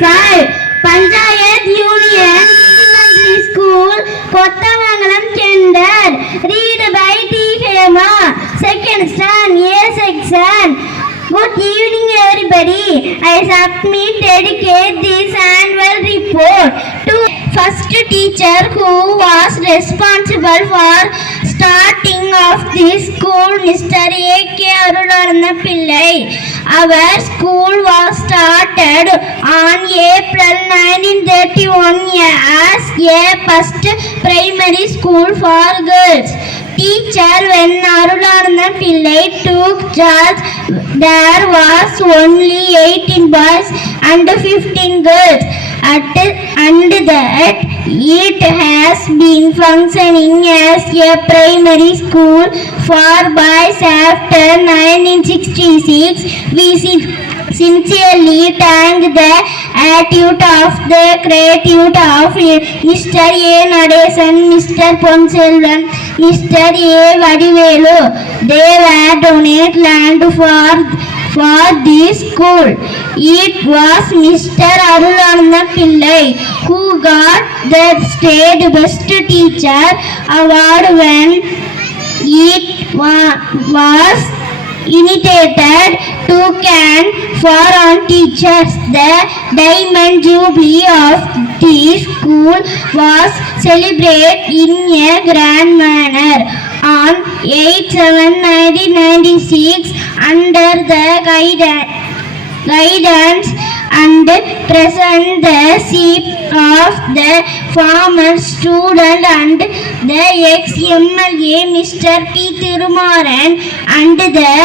5. Panchayat Union Elementary School, Kottamangalam, Chendar. Read by T. Hema. Second stand, A section. Good evening, everybody. I submit dedicate this annual report to first teacher who was responsible for starting of this school, Mr. A.K. Arulananda Pillai. Our school was started on April 1931 as a first primary school for girls. Teacher when Arulananda Pillai took charge, there was only 18 boys and 15 girls. And that it has been functioning as a primary school for boys after 1966. We sincerely thank the attitude of the creativity of Mr. A. Nadesan, Mr. Ponselvan, Mr. A. Vadivelu. They were donate land for this school. It was Mr. Arulananda Pillai who got the state best teacher award when it was initiated to can foreign teachers. The Diamond Jubilee of this school was celebrated in a grand manner on 8/7/1996 under the guidance and presidency of the former student and the ex-MLA Mr. P. Thirumaran and the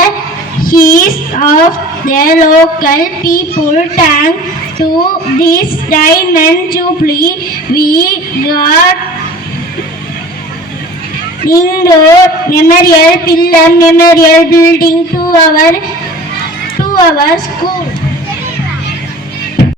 his of the local people. Thanks to this Diamond Jubilee, we got ring road, memorial, pillar, memorial building to our school.